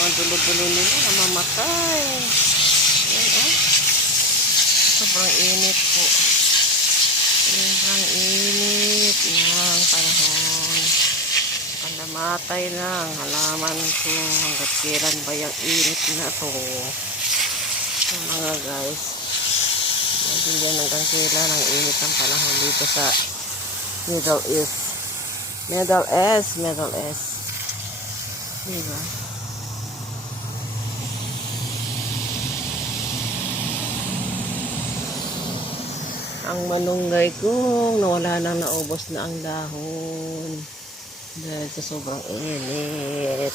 mga dulo-dulo nila namamatay. Yan, oh. Sobrang init po. Sobrang init ng panahon. Namatay na ang halaman ko. Hanggat kailan ba yung init na to? So, mga guys, naintindihan hanggang kailan ang init ng panahon dito sa Middle East. Middle East. Diba? Ang malunggay kong nawala nang naubos na ang dahon dahil sa sobrang init.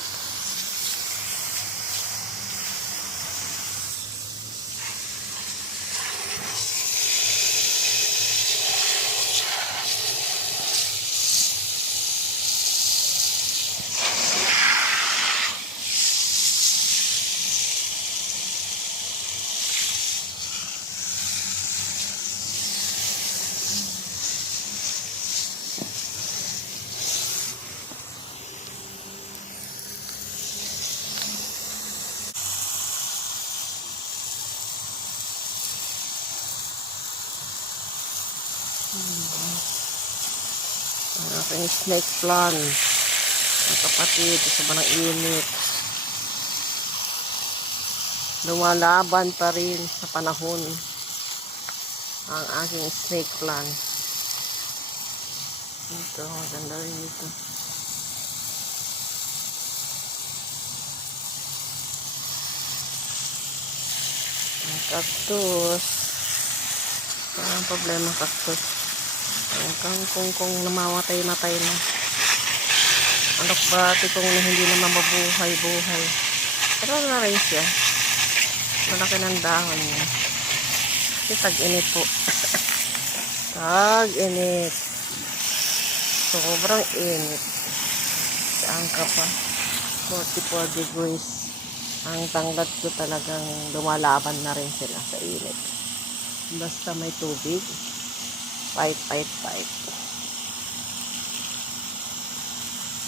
Ang aking snake plant, ang kapatid sa sobrang init, lumalaban pa rin sa panahon ang aking snake plant. Ito, maganda rin ito. Ang cactus, ang problema cactus. Ang kangkong kung namamatay-matay na. Anak bati kung hindi naman mabuhay-buhay. Pero na rin siya. Malaki ng dahon niya. Kasi tag-init po. Tag-init. Sobrang init. Saan ka pa? 44 degrees. Ang tanglad ko talagang lumalaban na rin sila sa init. Basta may tubig. Fight.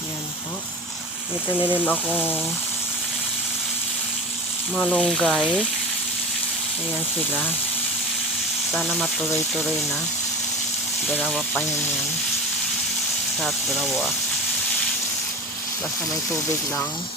Yan po. May tinilim akong malunggay. Ayan sila. Sana matuloy-tuloy na. Dalawa pa yan. Sa dalawa. Basta may tubig lang.